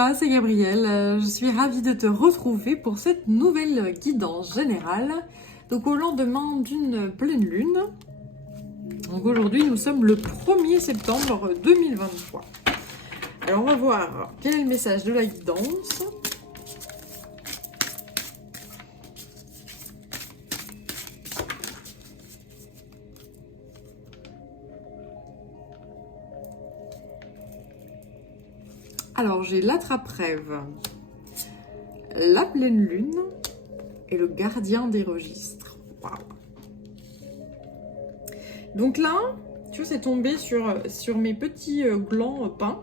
toi, c'est Gabrielle. Je suis ravie de te retrouver pour cette nouvelle guidance générale. Donc au lendemain d'une pleine lune. Donc aujourd'hui, nous sommes le 1er septembre 2023. Alors on va voir quel est le message de la guidance. Alors, j'ai l'attrape-rêve, la pleine lune et le gardien des registres. Waouh! Donc là, tu vois, c'est tombé sur mes petits glands peints.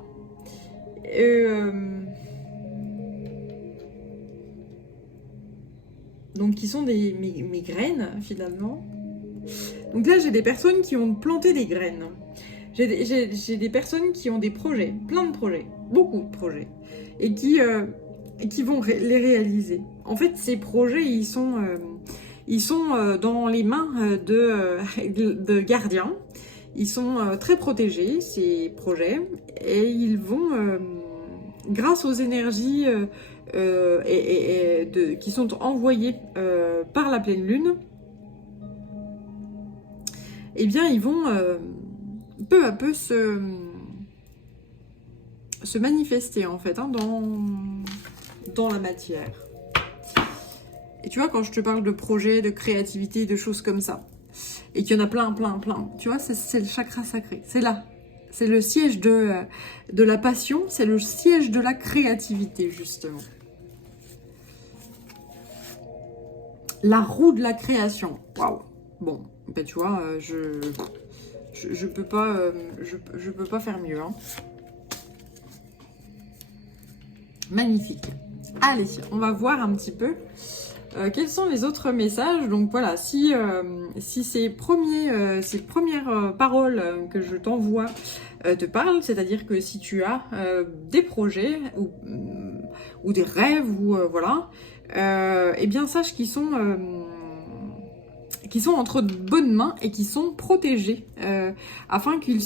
Donc, qui sont mes graines, finalement. Donc là, j'ai des personnes qui ont planté des graines. J'ai des personnes qui ont des projets, plein de projets, beaucoup de projets, et qui vont les réaliser. En fait, ces projets, ils sont dans les mains de gardiens. Ils sont très protégés, ces projets, et ils vont, grâce aux énergies qui sont envoyées par la pleine lune, eh bien, ils vont peu à peu se manifester, en fait, hein, dans la matière. Et tu vois, quand je te parle de projets, de créativité, de choses comme ça, et qu'il y en a plein, tu vois, c'est le chakra sacré. C'est là. C'est le siège de la passion, c'est le siège de la créativité, justement. La roue de la création. Waouh. Bon, ben tu vois, je peux pas faire mieux, hein. Magnifique. Allez, on va voir un petit peu quels sont les autres messages. Donc voilà, si ces premières paroles que je t'envoie te parlent, c'est-à-dire que si tu as des projets ou des rêves ou voilà, eh bien sache qu'ils sont entre de bonnes mains et qui sont protégés afin qu'ils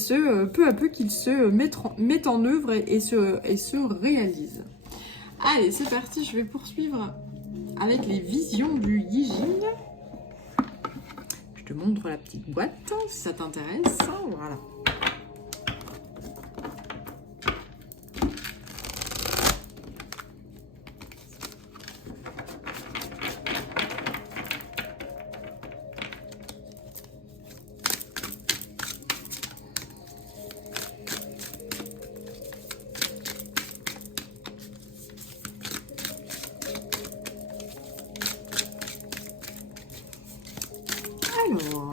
peu à peu qu'ils se mettent en œuvre et se réalisent. Allez, c'est parti, je vais poursuivre avec les visions du Yijing. Je te montre la petite boîte si ça t'intéresse. Voilà. Alors,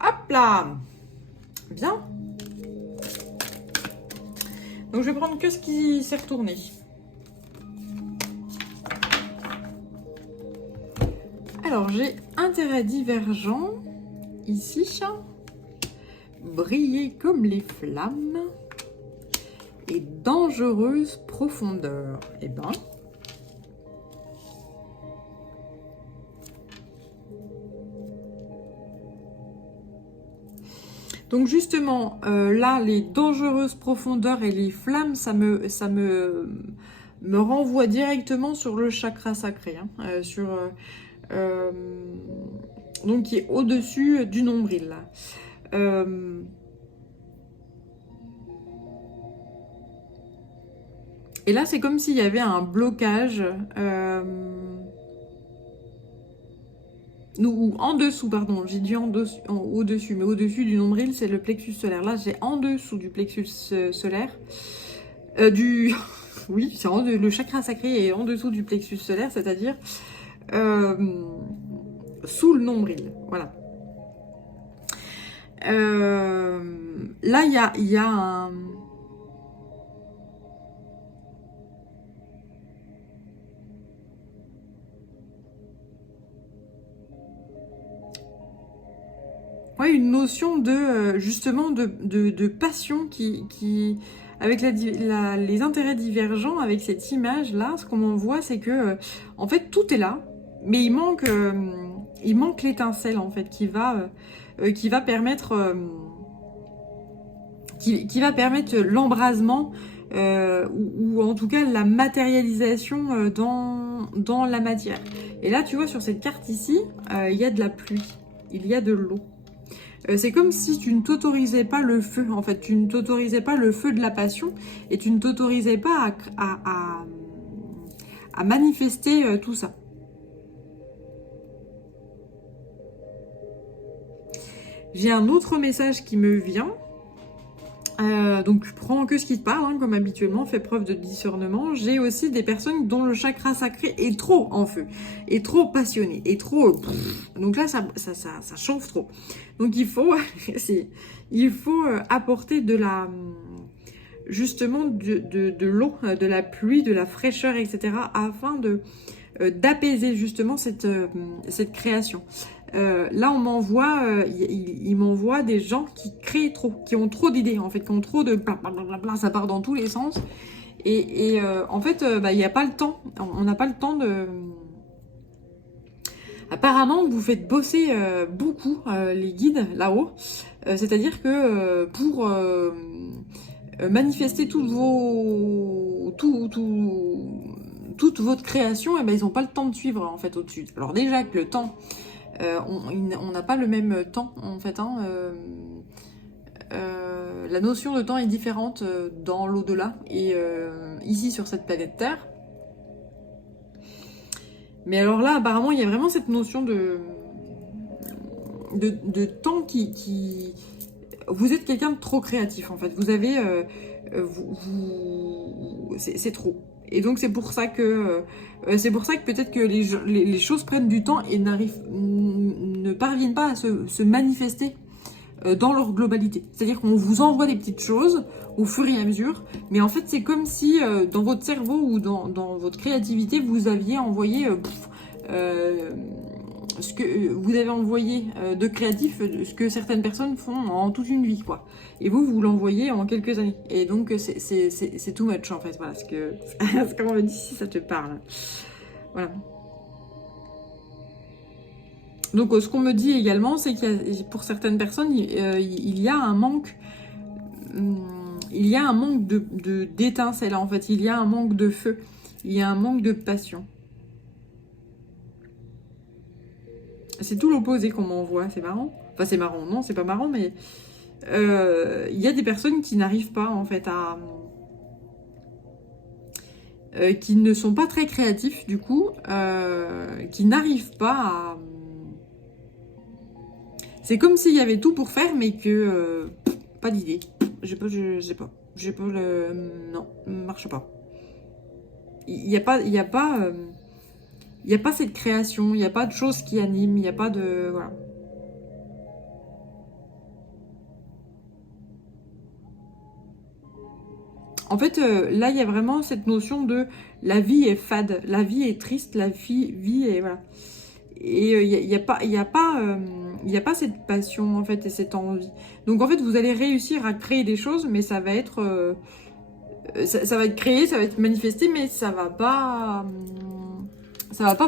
hop là, bien. Donc je vais prendre que ce qui s'est retourné. Alors j'ai intérêt divergent ici, briller comme les flammes et dangereuse profondeur. Eh ben. Donc justement, là, les dangereuses profondeurs et les flammes, ça me renvoie directement sur le chakra sacré, hein, donc qui est au-dessus du nombril. Là. Et là, c'est comme s'il y avait un blocage. Ou en dessous, pardon, j'ai dit au-dessus, mais au-dessus du nombril, c'est le plexus solaire. Là, j'ai en dessous du plexus solaire. Oui, le chakra sacré est en dessous du plexus solaire, c'est-à-dire sous le nombril. Voilà. Là, il y a un... Ouais, une notion de justement de passion qui avec les intérêts divergents avec cette image là, ce qu'on voit c'est que en fait tout est là, mais il manque l'étincelle en fait qui va permettre qui va permettre l'embrasement ou en tout cas la matérialisation dans la matière. Et là, tu vois, sur cette carte ici, il y a de la pluie, il y a de l'eau. C'est comme si tu ne t'autorisais pas le feu, en fait. Tu ne t'autorisais pas le feu de la passion et tu ne t'autorisais pas à manifester tout ça. J'ai un autre message qui me vient. Donc prends que ce qui te parle, hein, comme habituellement, fais preuve de discernement. J'ai aussi des personnes dont le chakra sacré est trop en feu, est trop passionné, est trop... Donc là, ça chauffe trop. Donc il faut, apporter de la... justement de l'eau, de la pluie, de la fraîcheur, etc. afin d'apaiser justement cette création. Là, on m'envoie, il m'envoie des gens qui créent trop, qui ont trop d'idées, en fait, qui ont trop de blablabla, ça part dans tous les sens. Et en fait, il n'y a pas le temps, on n'a pas le temps de... Apparemment, vous faites bosser beaucoup les guides là-haut, c'est-à-dire que pour manifester toute votre création, ils n'ont pas le temps de suivre en fait au-dessus. Alors déjà que le temps... on n'a pas le même temps en fait. La notion de temps est différente dans l'au-delà et ici sur cette planète Terre. Mais alors là, apparemment, il y a vraiment cette notion de temps qui... Vous êtes quelqu'un de trop créatif en fait. Vous avez... c'est trop. Et donc c'est pour ça que peut-être que les choses prennent du temps et ne parviennent pas à se manifester dans leur globalité. C'est-à-dire qu'on vous envoie des petites choses au fur et à mesure, mais en fait c'est comme si dans votre cerveau ou dans votre créativité vous aviez envoyé ce que vous avez envoyé de créatif, ce que certaines personnes font en toute une vie, quoi. Et vous l'envoyez en quelques années. Et donc, c'est too much, en fait. Voilà, ce qu'on me dit si ça te parle. Voilà. Donc, ce qu'on me dit également, c'est que pour certaines personnes, il y a un manque... il y a un manque d'étincelle, en fait. Il y a un manque de feu. Il y a un manque de passion. C'est tout l'opposé qu'on m'envoie, c'est marrant. Enfin, c'est marrant, non, c'est pas marrant, mais il y a des personnes qui n'arrivent pas, en fait, qui ne sont pas très créatifs, du coup, qui n'arrivent pas à... C'est comme s'il y avait tout pour faire, mais que... pas d'idée. Je sais pas. Non, marche pas. Il n'y a pas... Il n'y a pas cette création, il n'y a pas de choses qui animent, il n'y a pas de... Voilà. En fait, là, il y a vraiment cette notion de la vie est fade, la vie est triste, la vie est... Voilà. Et il n'y a pas cette passion, en fait, et cette envie. Donc, en fait, vous allez réussir à créer des choses, mais ça va être... ça va être créé, ça va être manifesté, mais ça va pas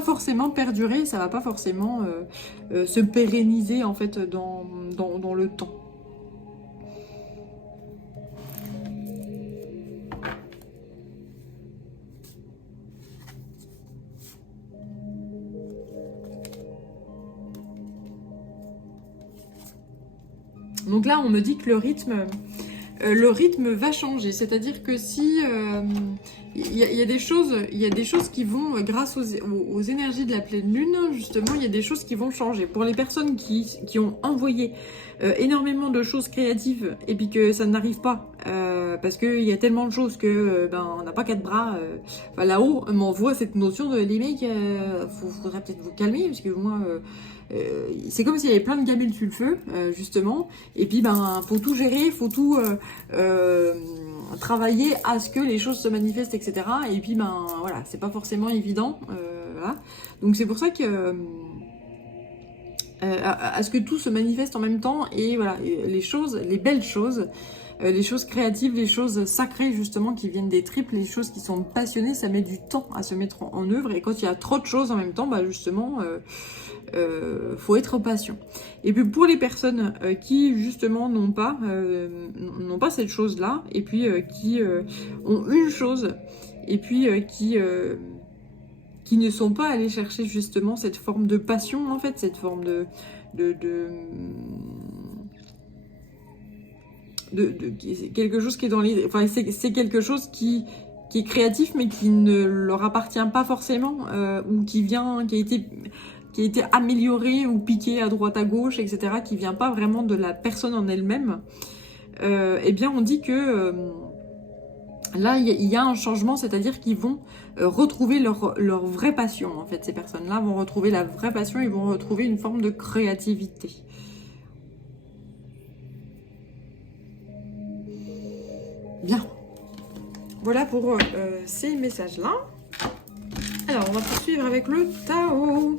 forcément perdurer, ça va pas forcément se pérenniser en fait dans le temps. Donc là, on me dit que le rythme va changer, c'est-à-dire que si il y a des choses qui vont, grâce aux énergies de la pleine lune, justement, il y a des choses qui vont changer. Pour les personnes qui ont envoyé énormément de choses créatives et puis que ça n'arrive pas, parce qu'il y a tellement de choses que on n'a pas quatre bras. Là-haut, on m'envoie cette notion de les mecs, faudrait peut-être vous calmer, parce que moi... c'est comme s'il y avait plein de gamelles sur le feu, justement, et puis faut tout gérer, faut tout travailler à ce que les choses se manifestent, etc. Et puis voilà, c'est pas forcément évident, voilà. Donc c'est pour ça que à ce que tout se manifeste en même temps, et voilà, les belles choses, les choses créatives, les choses sacrées justement qui viennent des tripes, les choses qui sont passionnées, ça met du temps à se mettre en œuvre, et quand il y a trop de choses en même temps, justement faut être patient. Et puis pour les personnes qui justement n'ont pas cette chose-là, et puis qui ont une chose, et puis qui ne sont pas allés chercher justement cette forme de passion, en fait, cette forme de quelque chose qui est dans les... Enfin, c'est quelque chose qui est créatif, mais qui ne leur appartient pas forcément, ou qui a été amélioré ou piqué à droite à gauche, etc., qui vient pas vraiment de la personne en elle-même, eh bien on dit que là il y a un changement, c'est-à-dire qu'ils vont retrouver leur vraie passion, en fait. Ces personnes-là vont retrouver la vraie passion, ils vont retrouver une forme de créativité. Bien. Voilà pour ces messages-là. Alors, on va poursuivre avec le Tao.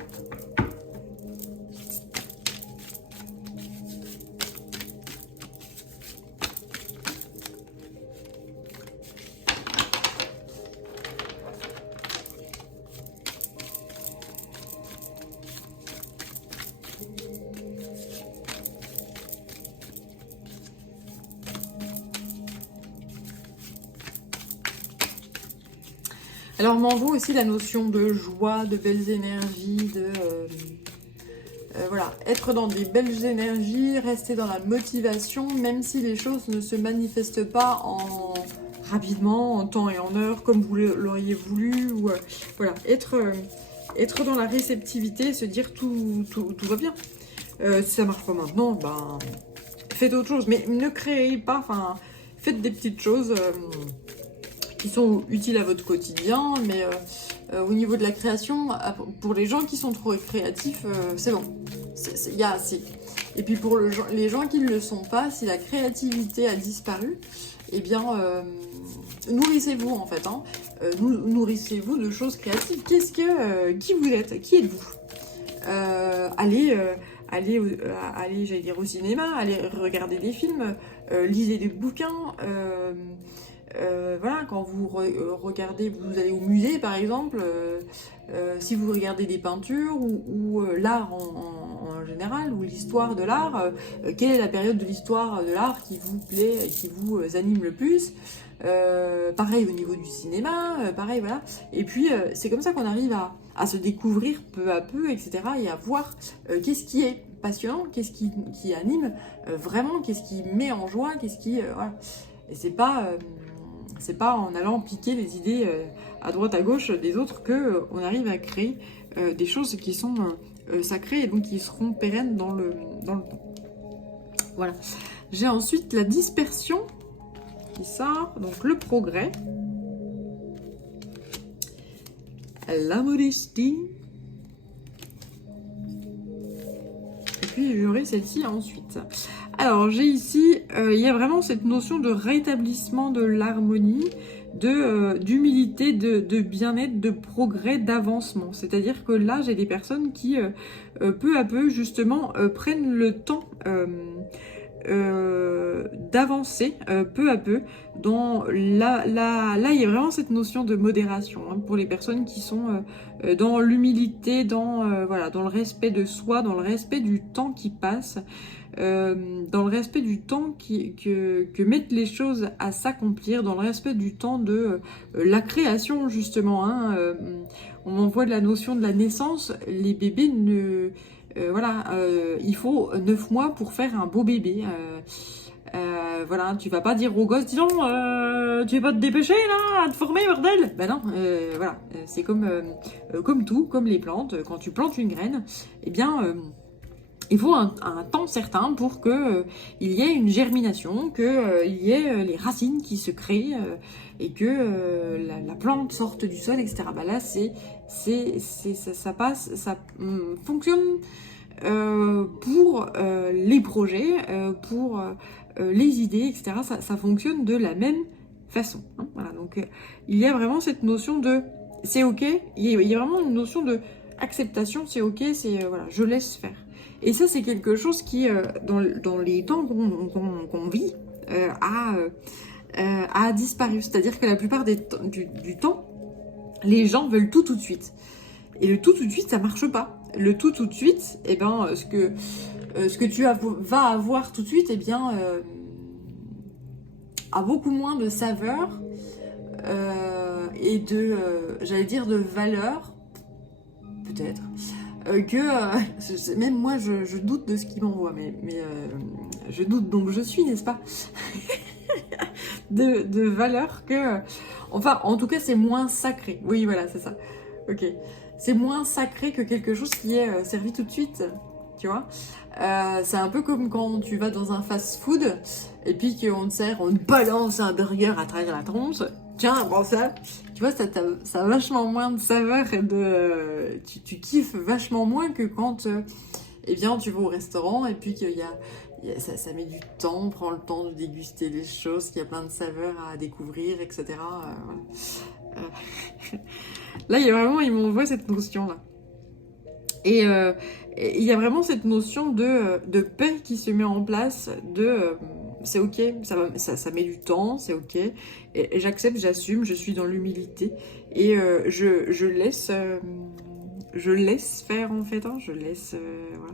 Alors, on m'envoie aussi la notion de joie, de belles énergies, voilà, être dans des belles énergies, rester dans la motivation, même si les choses ne se manifestent pas rapidement, en temps et en heure, comme vous l'auriez voulu, ou voilà, être dans la réceptivité, se dire tout va bien. Si ça marche pas maintenant, ben faites autre chose, mais ne créez pas, enfin, faites des petites choses qui sont utiles à votre quotidien, mais au niveau de la création, pour les gens qui sont trop créatifs, c'est bon, il y a assez. Et puis pour les gens qui ne le sont pas, si la créativité a disparu, eh bien, nourrissez-vous en fait, hein. Nourrissez-vous de choses créatives. Qui vous êtes? Qui êtes-vous? Allez, j'allais dire au cinéma, allez regarder des films, lisez des bouquins, voilà, quand vous regardez, vous allez au musée par exemple, si vous regardez des peintures ou l'art en général, ou l'histoire de l'art, quelle est la période de l'histoire de l'art qui vous plaît et qui vous anime le plus? Pareil au niveau du cinéma, pareil, voilà. Et puis c'est comme ça qu'on arrive à se découvrir peu à peu, etc. et à voir qu'est-ce qui est passionnant, qu'est-ce qui anime vraiment, qu'est-ce qui met en joie, qu'est-ce qui... voilà. Et c'est pas en allant piquer les idées à droite à gauche des autres que on arrive à créer des choses qui sont sacrées et donc qui seront pérennes dans le temps. Voilà. J'ai ensuite la dispersion qui sort, donc le progrès, la modestie, et puis j'aurai celle-ci ensuite. Alors j'ai ici, il y a vraiment cette notion de rétablissement de l'harmonie, d'humilité, de bien-être, de progrès, d'avancement. C'est-à-dire que là j'ai des personnes qui peu à peu justement prennent le temps d'avancer peu à peu dans là il y a vraiment cette notion de modération, hein, pour les personnes qui sont dans l'humilité, voilà, dans le respect de soi, dans le respect du temps qui passe, dans le respect du temps que mettent les choses à s'accomplir, dans le respect du temps de la création justement, hein, on m'envoie de la notion de la naissance, les bébés voilà, il faut 9 mois pour faire un beau bébé. Voilà, tu vas pas dire au gosse, dis donc, tu vas pas te dépêcher là, à te former, bordel. Ben non, voilà, c'est comme tout, comme les plantes. Quand tu plantes une graine, eh bien, il faut un temps certain pour que il y ait une germination, que il y ait les racines qui se créent et que la plante sorte du sol, etc. Ben là, ça passe, ça fonctionne pour les projets, pour les idées, etc. Ça fonctionne de la même façon, hein, voilà. Donc il y a vraiment cette notion de c'est ok, il y a vraiment une notion de acceptation, c'est ok, c'est voilà, je laisse faire. Et ça c'est quelque chose qui dans les temps qu'on vit a disparu. C'est-à-dire que la plupart du temps, les gens veulent tout de suite. Et le tout de suite, ça marche pas. le tout de suite, et ben ce que tu vas avoir tout de suite, et bien a beaucoup moins de saveur et de, j'allais dire, de valeur, peut-être, même moi je doute de ce qu'il m'envoie, mais je doute donc je suis, n'est-ce pas? de valeur que, enfin en tout cas c'est moins sacré, oui voilà c'est ça, ok, c'est moins sacré que quelque chose qui est servi tout de suite, tu vois. C'est un peu comme quand tu vas dans un fast-food et puis qu'on te sert, on te balance un burger à travers la tronche. Tiens, prends ça. Tu vois, ça a vachement moins de saveur et de... tu kiffes vachement moins que quand eh bien, tu vas au restaurant et puis ça met du temps, on prend le temps de déguster les choses, qu'il y a plein de saveurs à découvrir, etc. Voilà. Là, il m'envoie cette notion-là. Et il y a vraiment cette notion de paix qui se met en place, c'est ok, ça met du temps, c'est ok, et j'accepte, j'assume, je suis dans l'humilité, et je laisse faire en fait, hein, je laisse... voilà.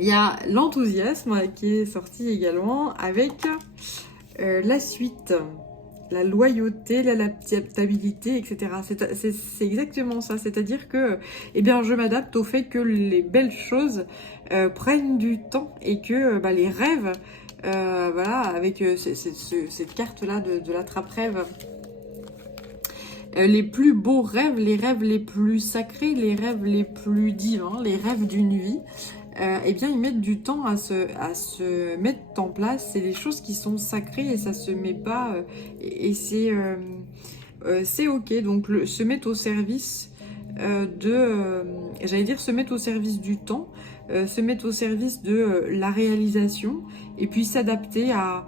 Il y a l'enthousiasme qui est sorti également avec la suite. La loyauté, l'adaptabilité, etc. C'est exactement ça. C'est-à-dire que eh bien, je m'adapte au fait que les belles choses prennent du temps et que les rêves, voilà, avec cette carte-là de l'attrape-rêve, les plus beaux rêves, les rêves les plus sacrés, les rêves les plus divins, les rêves d'une vie, eh bien ils mettent du temps à se mettre en place. C'est des choses qui sont sacrées et ça se met pas et c'est ok. Donc se mettre au service j'allais dire se mettre au service du temps, se mettre au service de la réalisation et puis s'adapter à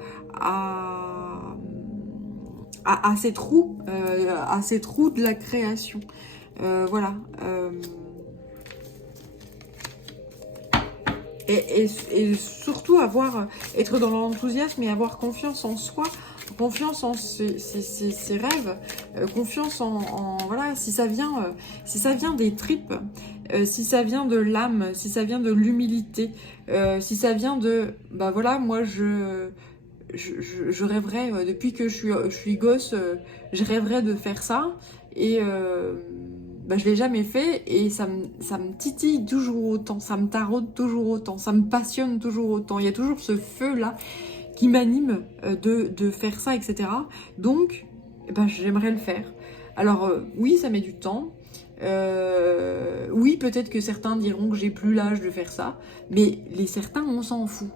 ces trous de la création. Voilà. Et surtout être dans l'enthousiasme et avoir confiance en soi, confiance en ses rêves, confiance voilà, si ça vient des tripes, si ça vient de l'âme, si ça vient de l'humilité, si ça vient de, voilà, moi je rêverais, depuis que je suis gosse, je rêverais de faire ça, et je l'ai jamais fait, et ça me titille toujours autant, ça me taraude toujours autant, ça me passionne toujours autant, il y a toujours ce feu-là qui m'anime de faire ça, etc. Donc, j'aimerais le faire. Alors, oui, ça met du temps, oui, peut-être que certains diront que j'ai plus l'âge de faire ça, mais les certains, on s'en fout.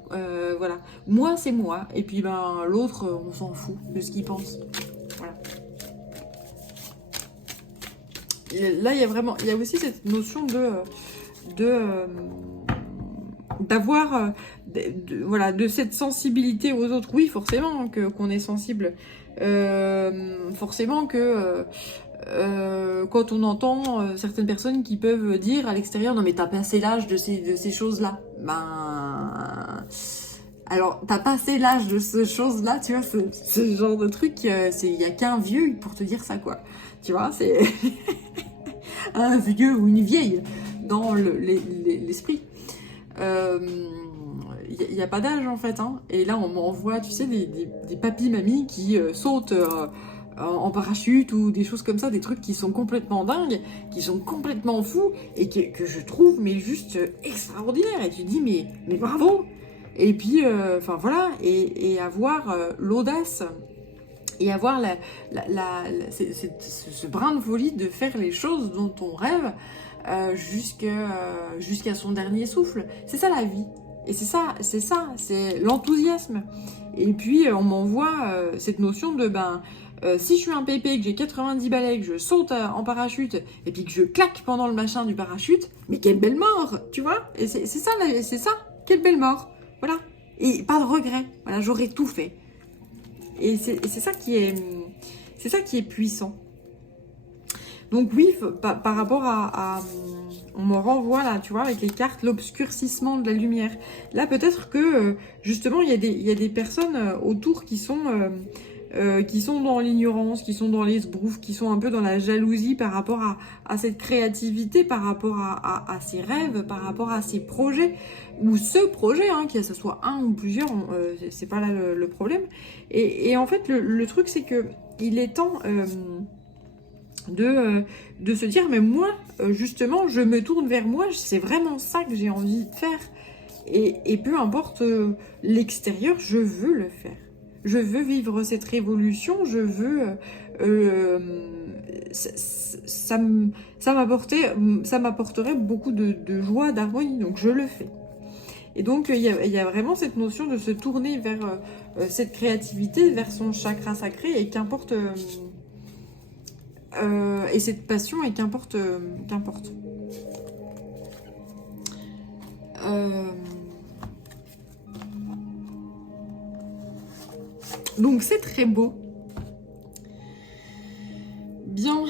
Voilà. Moi, c'est moi, et puis l'autre, on s'en fout de ce qu'il pense. Voilà. Et là, il y a aussi cette notion d'avoir voilà, de cette sensibilité aux autres. Oui, forcément qu'on est sensible. Forcément que quand on entend certaines personnes qui peuvent dire à l'extérieur, non mais t'as passé l'âge de ces choses-là. Alors t'as passé l'âge de ces choses-là, tu vois, ce genre de truc, il y a qu'un vieux pour te dire ça, quoi. Tu vois, c'est un vieux ou une vieille dans l'esprit. Il n'y a pas d'âge en fait, hein. Et là on m'envoie, tu sais, des papis mamies qui sautent en parachute ou des choses comme ça, des trucs qui sont complètement dingues, qui sont complètement fous et que je trouve mais juste extraordinaire. Et tu te dis mais bravo. Et puis voilà, et avoir l'audace et avoir ce brin de folie de faire les choses dont on rêve jusqu'à son dernier souffle. C'est ça la vie. Et c'est l'enthousiasme. Et puis on m'envoie cette notion de si je suis un pépé, que j'ai 90 balais, que je saute en parachute et puis que je claque pendant le machin du parachute, mais quelle belle mort, tu vois. Et c'est ça, quelle belle mort. Voilà. Et pas de regret. Voilà, j'aurais tout fait. Et c'est ça qui est puissant. Donc oui, par rapport on me renvoie là, tu vois, avec les cartes, l'obscurcissement de la lumière. Là, peut-être que justement, il y a des personnes autour qui sont qui sont dans l'ignorance, qui sont dans l'esbrouf, qui sont un peu dans la jalousie par rapport à cette créativité, par rapport à ses rêves, par rapport à ses projets, ou ce projet, hein, que ce soit un ou plusieurs, c'est pas là le problème. Et en fait, le truc, c'est que il est temps de se dire, mais moi, justement, je me tourne vers moi, c'est vraiment ça que j'ai envie de faire. Et peu importe l'extérieur, je veux le faire. Je veux vivre cette révolution, je veux... ça m'apporterait beaucoup de joie, d'harmonie, donc je le fais. Et donc, il y a vraiment cette notion de se tourner vers cette créativité, vers son chakra sacré, et qu'importe... et cette passion, et qu'importe... qu'importe. Donc c'est très beau. Bien.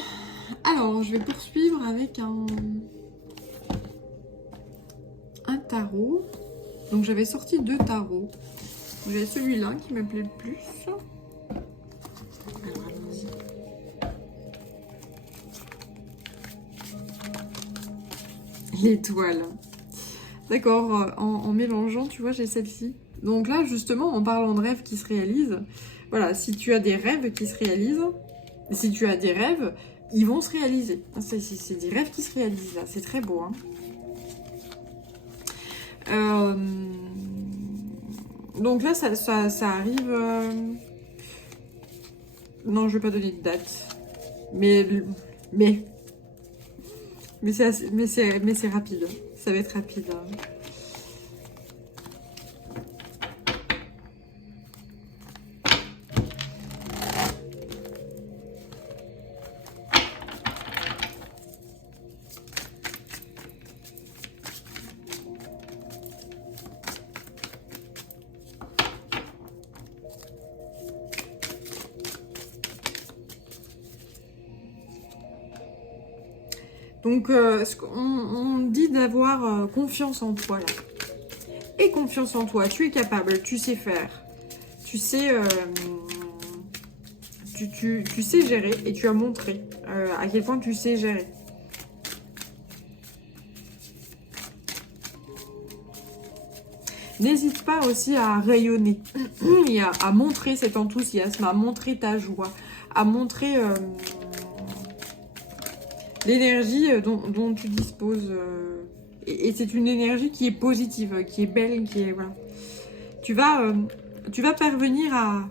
Alors, je vais poursuivre avec un tarot. Donc j'avais sorti 2 tarots. J'ai celui-là qui me plaît le plus. Alors allons-y. L'étoile. D'accord, en mélangeant, tu vois, j'ai celle-ci. Donc là, justement, en parlant de rêves qui se réalisent, voilà, si tu as des rêves qui se réalisent, si tu as des rêves, ils vont se réaliser. C'est des rêves qui se réalisent, là. C'est très beau, hein. Donc là, ça arrive... Non, je vais pas donner de date. Mais c'est rapide. Ça va être rapide, hein. Donc, on dit d'avoir confiance en toi, là. Et confiance en toi, tu es capable, tu sais faire. Tu sais, tu sais gérer, et tu as montré à quel point tu sais gérer. N'hésite pas aussi à rayonner, et à montrer cet enthousiasme, à montrer ta joie, à montrer... l'énergie dont tu disposes. Et c'est une énergie qui est positive, qui est belle, qui est... Voilà. Tu vas parvenir à...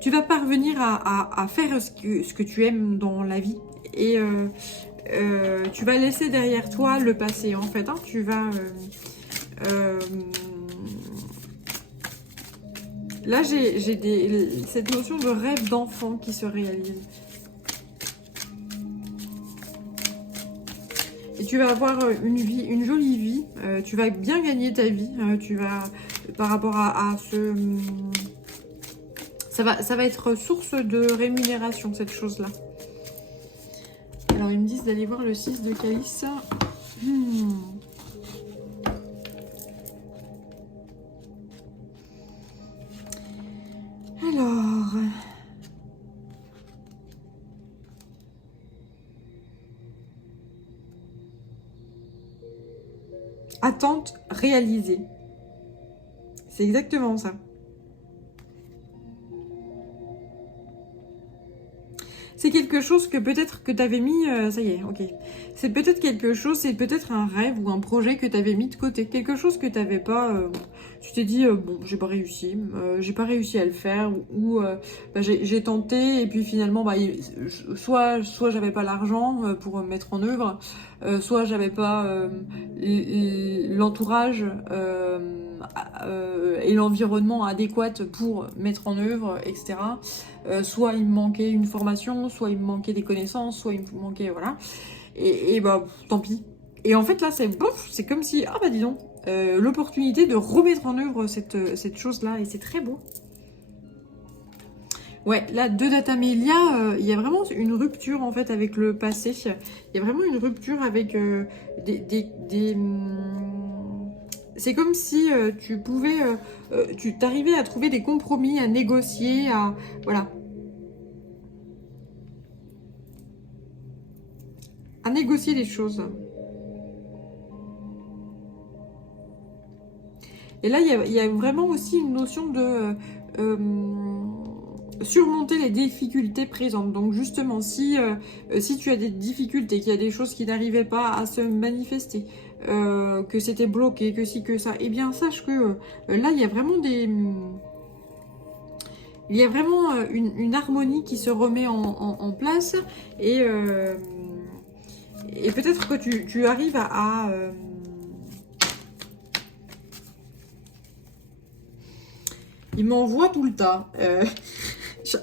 Tu vas parvenir à faire ce que tu aimes dans la vie. Et tu vas laisser derrière toi le passé, en fait. Hein. Tu vas... là, j'ai cette notion de rêve d'enfant qui se réalise. Et tu vas avoir une jolie vie, tu vas bien gagner ta vie, tu vas, par rapport à ce... Ça va être source de rémunération, cette chose-là. Alors, ils me disent d'aller voir le 6 de calice. Alors... Attente réalisée. C'est exactement ça. C'est quelque chose que peut-être que tu avais mis... ça y est, ok. C'est peut-être quelque chose, c'est peut-être un rêve ou un projet que tu avais mis de côté. Quelque chose que tu n'avais pas... tu t'es dit, bon, j'ai pas réussi à le faire. Ou bah, j'ai tenté et puis finalement, bah, soit j'avais pas l'argent pour mettre en œuvre, soit j'avais pas l'entourage et l'environnement adéquat pour mettre en œuvre, etc. Soit il me manquait une formation, soit il me manquait des connaissances, soit il me manquait, voilà. Et bah, tant pis. Et en fait, là, c'est comme si, ah bah dis donc, l'opportunité de remettre en œuvre cette chose-là, et c'est très beau. Ouais, là, de Datamelia, il y a vraiment une rupture, en fait, avec le passé. Il y a vraiment une rupture avec c'est comme si tu pouvais, tu t'arrivais à trouver des compromis, à négocier, à voilà, à négocier les choses. Et là, il y a vraiment aussi une notion de surmonter les difficultés présentes. Donc justement, si tu as des difficultés, qu'il y a des choses qui n'arrivaient pas à se manifester, que c'était bloqué, que ci, que ça, eh bien sache que là, il y a vraiment il y a vraiment une harmonie qui se remet en place et peut-être que tu arrives il m'envoie tout le temps.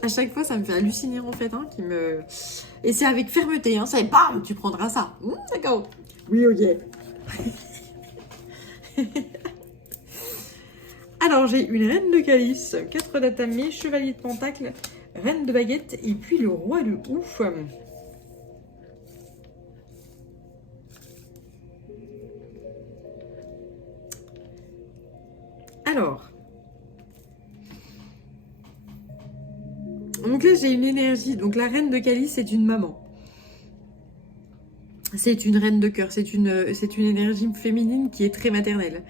À chaque fois, ça me fait halluciner en fait. Hein, et c'est avec fermeté. Hein, ça et bam, tu prendras ça. D'accord. Oui, ok. Alors, j'ai une reine de calice, 4 d'atamé, chevalier de pentacle, reine de baguette et puis le roi de ouf. Alors. Donc là, j'ai une énergie. Donc la reine de calice, c'est une maman. C'est une reine de cœur. C'est une énergie féminine qui est très maternelle.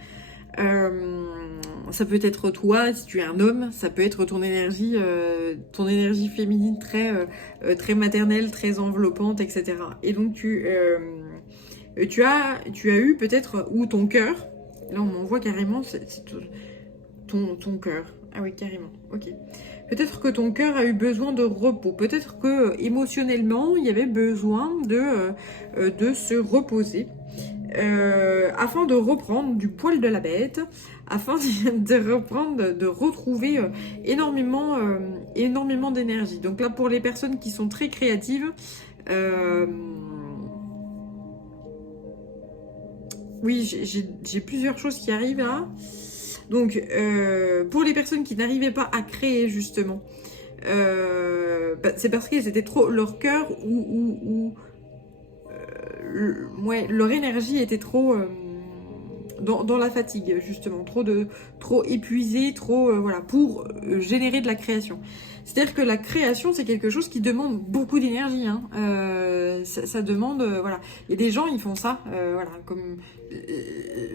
Ça peut être toi, si tu es un homme, ça peut être ton énergie féminine très maternelle, très enveloppante, etc. Et donc tu as eu peut-être, ou ton cœur, là on m'envoie carrément ton cœur. Ah oui, carrément, ok. Peut-être que ton cœur a eu besoin de repos. Peut-être que émotionnellement, il y avait besoin de se reposer. Afin de reprendre du poil de la bête, afin de retrouver énormément d'énergie. Donc là, pour les personnes qui sont très créatives, oui, j'ai plusieurs choses qui arrivent là. Donc, pour les personnes qui n'arrivaient pas à créer, justement, c'est parce qu'ils étaient trop... Leur cœur ouais, leur énergie était trop... dans la fatigue, justement. Trop épuisé, voilà, pour générer de la création. C'est-à-dire que la création, c'est quelque chose qui demande beaucoup d'énergie. Hein. Ça demande, voilà. Il y a des gens, ils font ça, voilà, comme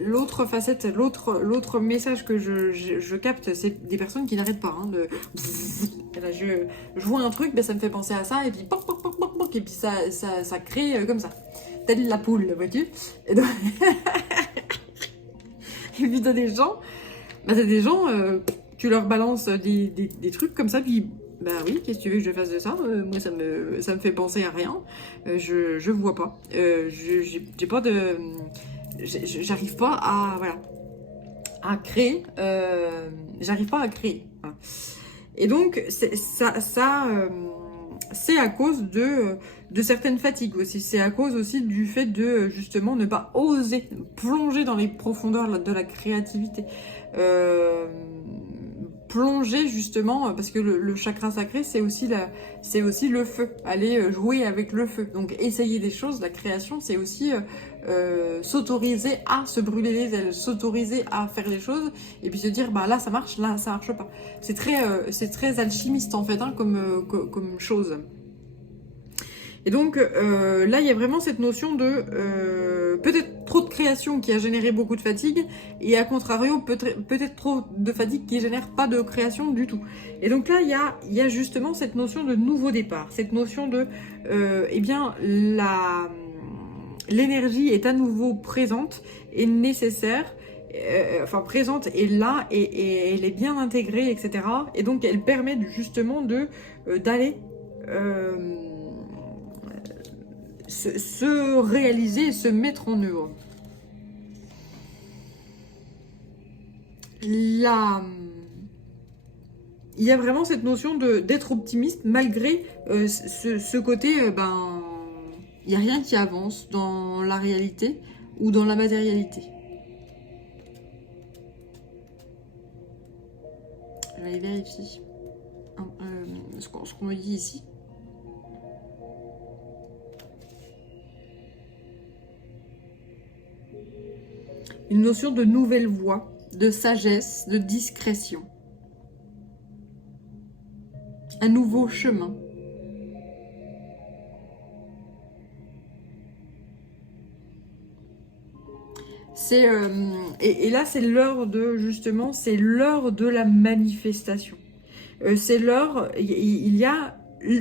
l'autre facette, l'autre message que je capte, c'est des personnes qui n'arrêtent pas. Hein, là, je vois un truc, ben, ça me fait penser à ça, et puis poc, poc, poc, poc, poc, et puis ça crée comme ça. Telle la poule, vois-tu. Et donc... et puis t'as des gens, tu leur balances des trucs comme ça, puis bah oui, qu'est-ce que tu veux que je fasse de ça? Moi ça me fait penser à rien, je vois pas, j'ai pas de, j'arrive pas à, voilà, à créer, j'arrive pas à créer. Voilà. Et donc c'est à cause de certaines fatigues aussi. C'est à cause aussi du fait de justement ne pas oser plonger dans les profondeurs de la créativité. Plonger justement, parce que le chakra sacré, c'est aussi le feu. Aller jouer avec le feu. Donc essayer des choses, la création, c'est aussi s'autoriser à se brûler les ailes, s'autoriser à faire les choses, et puis se dire bah là ça marche pas. C'est très alchimiste en fait, hein, comme chose. Et donc là, il y a vraiment cette notion de peut-être trop de création qui a généré beaucoup de fatigue, et à contrario, peut-être trop de fatigue qui génère pas de création du tout. Et donc là, il y a justement cette notion de nouveau départ, cette notion de, eh bien, l'énergie est à nouveau présente et nécessaire. Enfin présente et là et elle est bien intégrée, etc. Et donc elle permet justement d'aller se réaliser et se mettre en œuvre. Là, il y a vraiment cette notion d'être optimiste malgré ce côté, ben, il n'y a rien qui avance dans la réalité ou dans la matérialité. Je vais aller vérifier ce qu'on me dit ici. une notion de nouvelle voie, de sagesse, de discrétion. Un nouveau chemin. Et là, c'est l'heure de, justement, c'est l'heure de la manifestation. C'est l'heure, il y a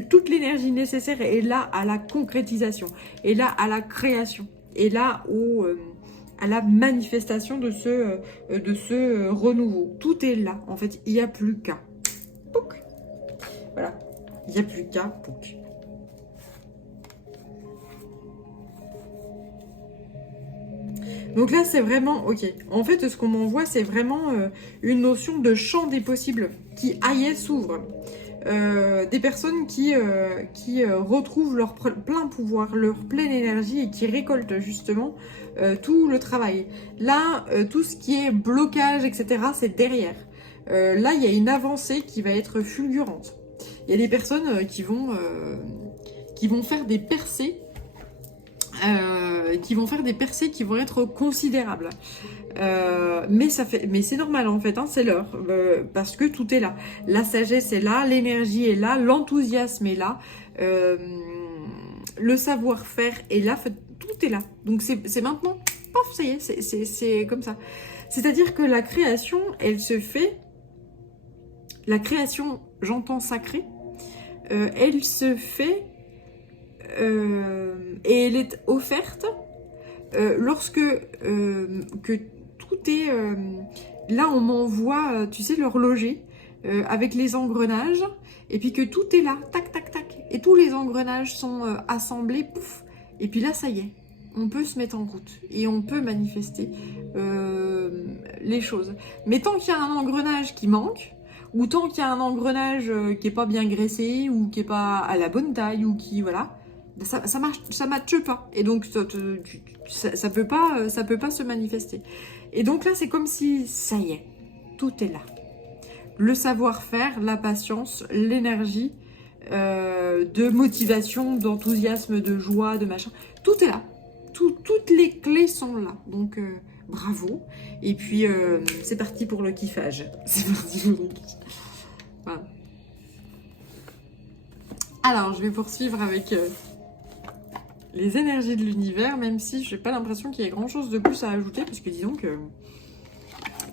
toute l'énergie nécessaire est là à la concrétisation, est là à la création, est là à la manifestation de ce renouveau. Tout est là, en fait, il n'y a plus qu'à. Pouc. Voilà, il n'y a plus qu'à. Pouc. Donc là, c'est vraiment, ok. En fait, ce qu'on m'envoie, c'est vraiment une notion de champ des possibles qui aillait s'ouvre. Des personnes qui retrouvent leur plein pouvoir, leur pleine énergie et qui récoltent justement tout le travail. Là, tout ce qui est blocage, etc., c'est derrière. Là, il y a une avancée qui va être fulgurante. Il y a des personnes qui vont faire des percées. Qui vont être considérables. Mais c'est normal en fait, hein, c'est l'heure, parce que tout est là. La sagesse est là, l'énergie est là, l'enthousiasme est là, le savoir-faire est là, tout est là. Donc c'est maintenant, pof, ça y est, c'est comme ça. C'est-à-dire que la création, elle se fait, la création, j'entends sacrée, elle se fait et elle est offerte lorsque que tout est... là, on m'envoie, tu sais, l'horloger avec les engrenages, et puis que tout est là, tac, tac, tac, et tous les engrenages sont assemblés, pouf, et puis là, ça y est, on peut se mettre en route, et on peut manifester les choses. Mais tant qu'il y a un engrenage qui manque, ou tant qu'il y a un engrenage qui est pas bien graissé, ou qui est pas à la bonne taille, ou qui, voilà, ça matche pas, et donc ça peut pas se manifester. Et donc là, c'est comme si, ça y est, tout est là. Le savoir-faire, la patience, l'énergie, de motivation, d'enthousiasme, de joie, de machin, tout est là. Toutes les clés sont là. Donc, bravo. Et puis, c'est parti pour le kiffage. C'est parti pour le kiffage. Voilà. Alors, je vais poursuivre avec... les énergies de l'univers, même si je n'ai pas l'impression qu'il y ait grand chose de plus à ajouter, parce que disons que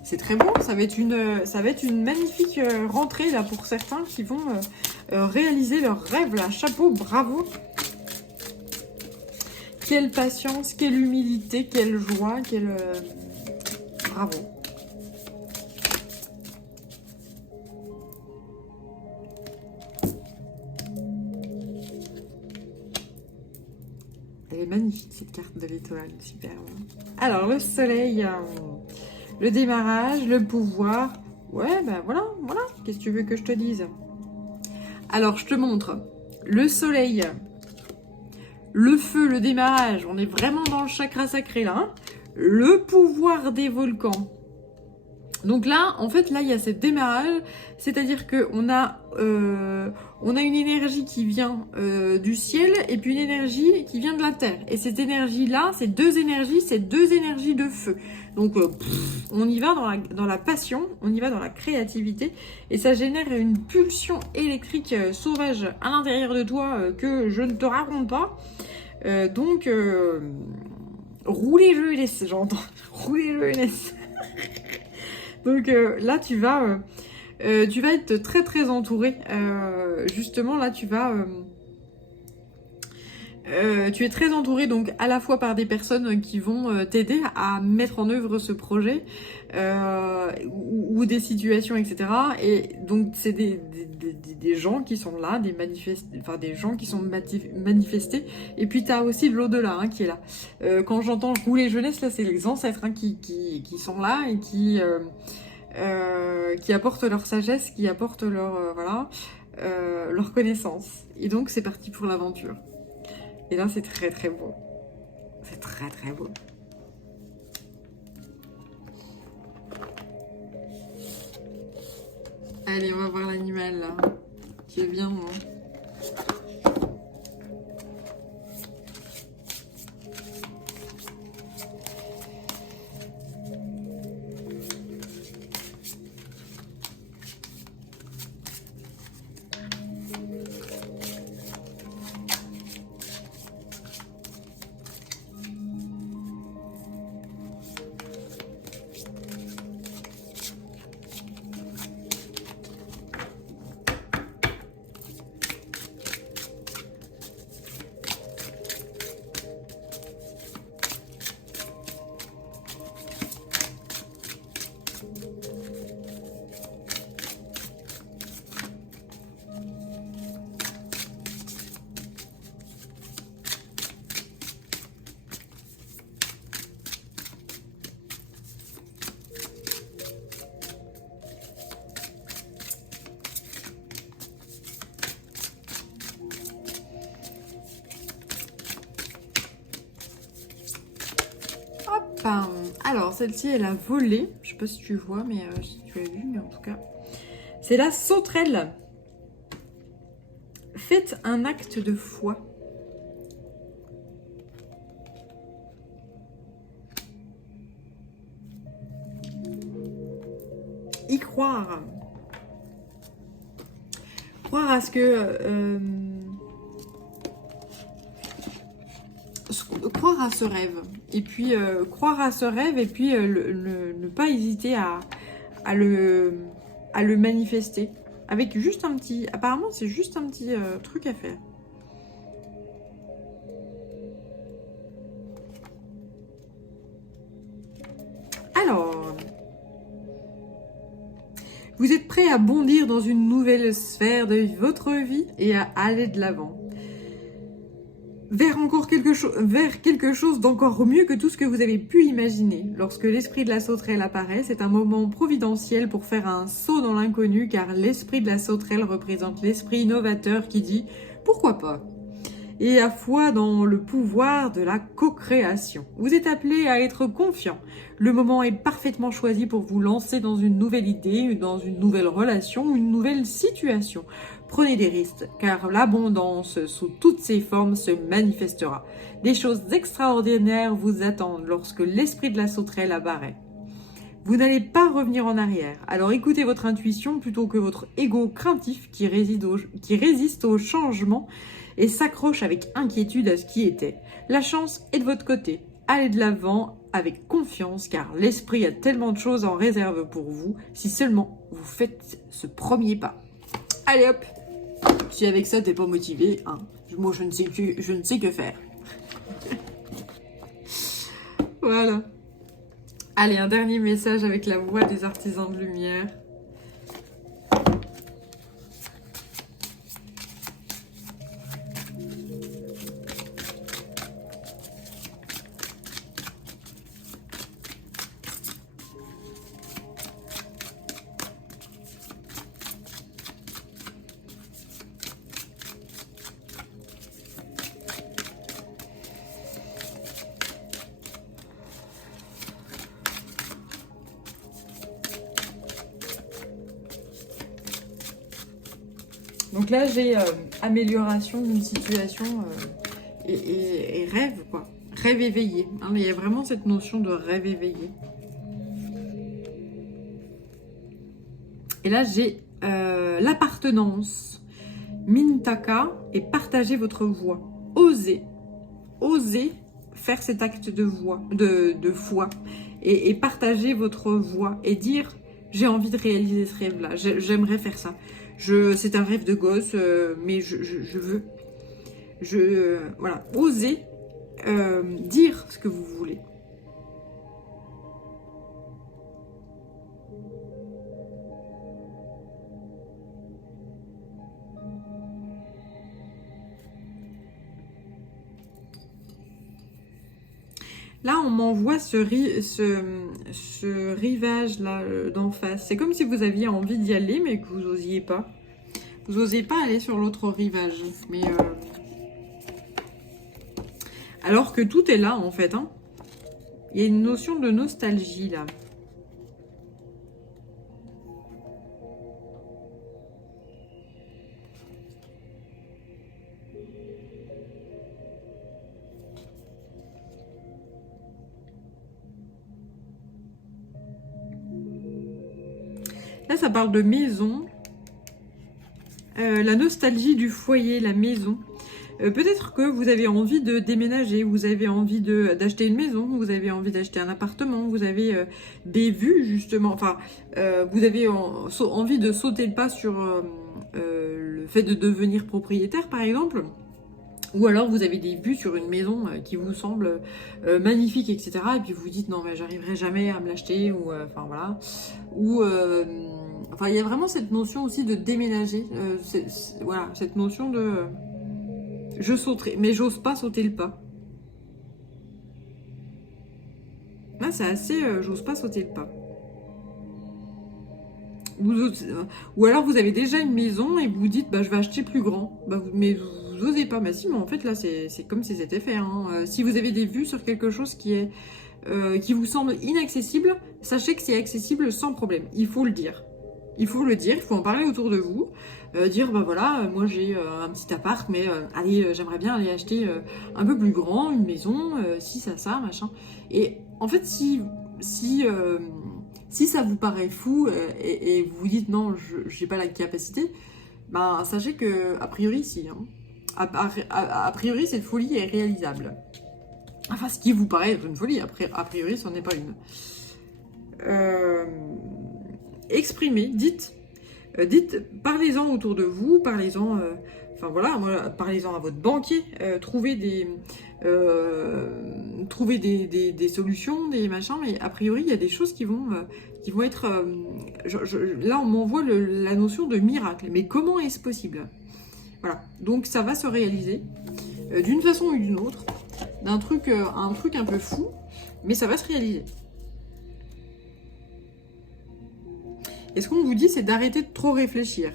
c'est très beau, ça va être une magnifique rentrée là pour certains qui vont réaliser leurs rêves là, chapeau, bravo. Quelle patience, quelle humilité, quelle joie, bravo. Elle est magnifique cette carte de l'étoile, super. Alors le soleil, le démarrage, le pouvoir. Ouais, ben voilà. Qu'est-ce que tu veux que je te dise? Alors je te montre le soleil, le feu, le démarrage. On est vraiment dans le chakra sacré là. Hein, le pouvoir des volcans. Donc là, en fait, là, il y a ce démarrage, c'est-à-dire qu'on a une énergie qui vient du ciel et puis une énergie qui vient de la terre. Et cette énergie-là, ces deux énergies de feu. Donc, on y va dans la passion, on y va dans la créativité et ça génère une pulsion électrique sauvage à l'intérieur de toi que je ne te raconte pas. Donc, roulez jeunesse, j'entends. Roulez jeunesse. Donc là, tu vas être très très entouré. Justement, là, tu es très entouré, donc à la fois par des personnes qui vont t'aider à mettre en œuvre ce projet ou des situations, etc. Et donc, c'est des gens qui sont là, des gens qui sont manifestés. Et puis, tu as aussi l'au-delà qui est là. Quand j'entends rouler jeunesse, là, c'est les ancêtres qui sont là et qui apportent leur sagesse, qui apportent leur connaissance. Et donc, c'est parti pour l'aventure. Et là, c'est très très beau. C'est très très beau. Allez, on va voir l'animal là. Qui est bien, hein. Enfin, alors, celle-ci, elle a volé. Je sais pas si tu vois, mais si tu as vu, mais en tout cas. C'est la sauterelle. Faites un acte de foi. Y croire. Croire à ce que... croire à ce rêve. Et puis, croire à ce rêve et puis ne pas hésiter à le manifester. Avec juste un petit... Apparemment, c'est juste un petit truc à faire. Alors... Vous êtes prêt à bondir dans une nouvelle sphère de votre vie et à aller de l'avant. Vers quelque chose d'encore mieux que tout ce que vous avez pu imaginer. Lorsque l'esprit de la sauterelle apparaît, c'est un moment providentiel pour faire un saut dans l'inconnu, car l'esprit de la sauterelle représente l'esprit innovateur qui dit « pourquoi pas ?» et a foi dans le pouvoir de la co-création. Vous êtes appelé à être confiant. Le moment est parfaitement choisi pour vous lancer dans une nouvelle idée, dans une nouvelle relation ou une nouvelle situation. Prenez des risques, car l'abondance sous toutes ses formes se manifestera. Des choses extraordinaires vous attendent lorsque l'esprit de la sauterelle apparaît. Vous n'allez pas revenir en arrière, alors écoutez votre intuition plutôt que votre ego craintif qui résiste au changement et s'accroche avec inquiétude à ce qui était. La chance est de votre côté. Allez de l'avant avec confiance, car l'esprit a tellement de choses en réserve pour vous, si seulement vous faites ce premier pas. Allez hop! Si avec ça t'es pas motivé, hein, moi je ne sais que faire. Voilà. Allez, un dernier message avec la voix des artisans de lumière. Donc là, j'ai amélioration d'une situation et rêve, quoi. Rêve éveillé. Hein, il y a vraiment cette notion de rêve éveillé. Et là, j'ai l'appartenance. Mintaka et partagez votre voix. Osez faire cet acte de foi et partager votre voix et dire j'ai envie de réaliser ce rêve-là, j'aimerais faire ça. C'est un rêve de gosse, mais je veux. Voilà, osez dire ce que vous voulez. Là, on m'envoie ce rivage-là d'en face. C'est comme si vous aviez envie d'y aller, mais que vous n'osiez pas. Vous n'osez pas aller sur l'autre rivage. Mais alors que tout est là, en fait. Hein. Il y a une notion de nostalgie, là. Là, ça parle de maison. La nostalgie du foyer, la maison. Peut-être que vous avez envie de déménager, vous avez envie d'acheter une maison, vous avez envie d'acheter un appartement, vous avez des vues, justement. Enfin, vous avez envie de sauter le pas sur le fait de devenir propriétaire, par exemple. Ou alors vous avez des vues sur une maison qui vous semble magnifique, etc. Et puis vous vous dites non, mais j'arriverai jamais à me l'acheter, ou enfin voilà. Ou enfin, il y a vraiment cette notion aussi de déménager. Voilà, cette notion de je sauterai, mais j'ose pas sauter le pas. Là, c'est assez j'ose pas sauter le pas. Ou alors vous avez déjà une maison et vous vous dites bah, je vais acheter plus grand. Bah, mais vous n'osez pas. Mais si, mais en fait là c'est comme si c'était fait. Hein. Si vous avez des vues sur quelque chose qui est qui vous semble inaccessible, sachez que c'est accessible sans problème. Il faut le dire. Il faut le dire, il faut en parler autour de vous. Dire, bah voilà, moi j'ai un petit appart, mais allez, j'aimerais bien aller acheter un peu plus grand, une maison, si ça, machin. Et en fait, si ça vous paraît fou et vous vous dites non, j'ai pas la capacité, bah sachez que a priori si. Hein. A priori, cette folie est réalisable. Enfin, ce qui vous paraît être une folie, a priori, ce n'en est pas une. Exprimez, dites, parlez-en autour de vous, parlez-en, parlez-en à votre banquier, trouvez des solutions, des machins, mais a priori, il y a des choses qui vont être... là, on m'envoie la notion de miracle, mais comment est-ce possible? Voilà, donc ça va se réaliser d'une façon ou d'une autre, un truc un peu fou, mais ça va se réaliser. Et ce qu'on vous dit, c'est d'arrêter de trop réfléchir.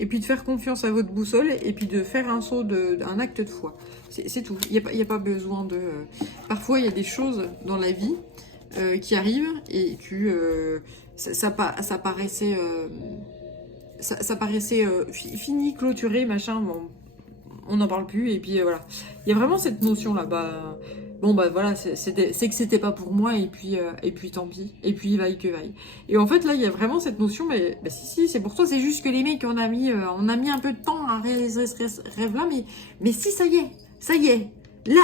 Et puis de faire confiance à votre boussole. Et puis de faire un saut, un acte de foi. C'est tout. Il n'y a pas besoin de... Parfois, il y a des choses dans la vie qui arrivent et que ça paraissait... ça paraissait fini, clôturé, machin. Bon, on n'en parle plus. Et puis voilà. Il y a vraiment cette notion-là. Bon bah voilà, c'est que c'était pas pour moi et puis tant pis, et puis vaille que vaille. Et en fait là il y a vraiment cette notion, mais bah, si c'est pour toi, c'est juste que les mecs on a mis un peu de temps à réaliser ce rêve-là, mais si ça y est, là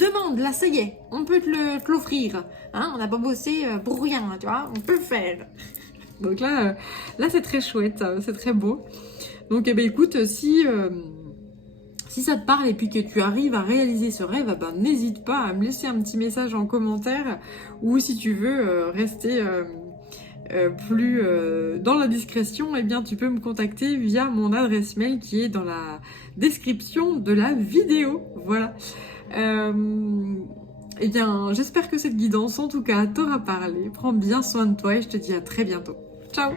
demande, là ça y est, on peut te l'offrir, hein, on n'a pas bossé pour rien, tu vois, on peut le faire. Donc là c'est très chouette, c'est très beau. Donc eh ben écoute, si ça te parle et puis que tu arrives à réaliser ce rêve, ben, n'hésite pas à me laisser un petit message en commentaire ou si tu veux rester plus dans la discrétion, eh bien tu peux me contacter via mon adresse mail qui est dans la description de la vidéo. Voilà. Eh bien, j'espère que cette guidance, en tout cas, t'aura parlé. Prends bien soin de toi et je te dis à très bientôt. Ciao!